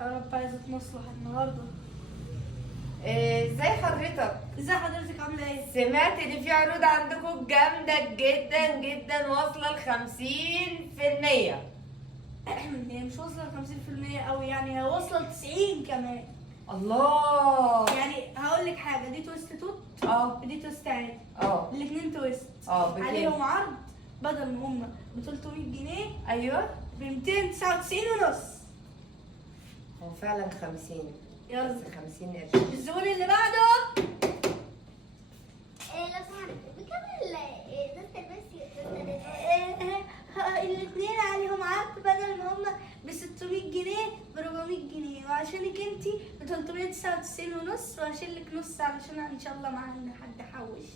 يا رب عايزة نصلح النهاردة. ازاي حضرتك؟ ازي حضرتك عاملة ايه؟ سمعت ان في عروض عندكم جامدة جدا جدا واصلة ل50%. هي مش واصلة ل50% أوي، يعني هي واصلة ل90 كمان. الله. يعني هقول لك حاجة، دي تويست توت ودي تويست عادي. اه الاتنين تويست. بكام؟ عليهم عرض، بدل ما هما ب 300 جنيه ايوه ب 299 ونص. هو فعلا 50. يلا بس 50 قرش. الزبون اللي بعده. لو سمحت بكام ازازة البيبسي؟ الاثنين عليهم عرض، بدل ما هما ب 600 جنيه ب 400 جنيه، وعشانك انتي ب 399 ونص، وهشيل لك نص علشان ان شاء الله معانا حد حوش.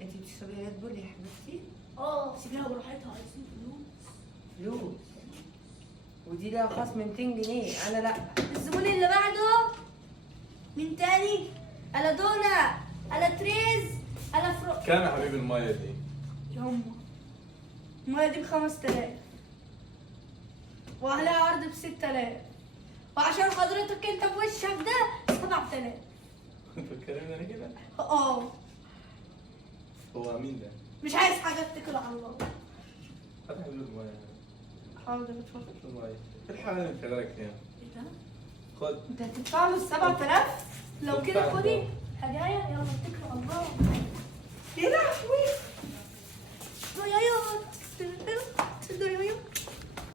انت بتشربي ريد بول يا حبيبتي؟ سيبيها براحتها، عايزين فلوس. فلوس؟ ودي لها خصم 200 جنيه. انا لا. الزبون اللي بعده مين تاني؟ الا دونا، الا تريز، الا فرو. كام يا حبيبي المية دي؟ يما المية دي ب5000 وعليها عرض ب6000، وعشان حضرتك انت بوشك ده 7000. انت بتكلمني انا كده؟ هو مين ده؟ مش عايز حاجة، اتكل على الله. هات حبيبي المية. حاضر اتفضل. هات المية. الحال انت بالك كام؟ ايه ده؟ خد. انت هتدفع له 7000؟ لو كده خدي هدايا، يلا اتكل على الله. يا لهوي.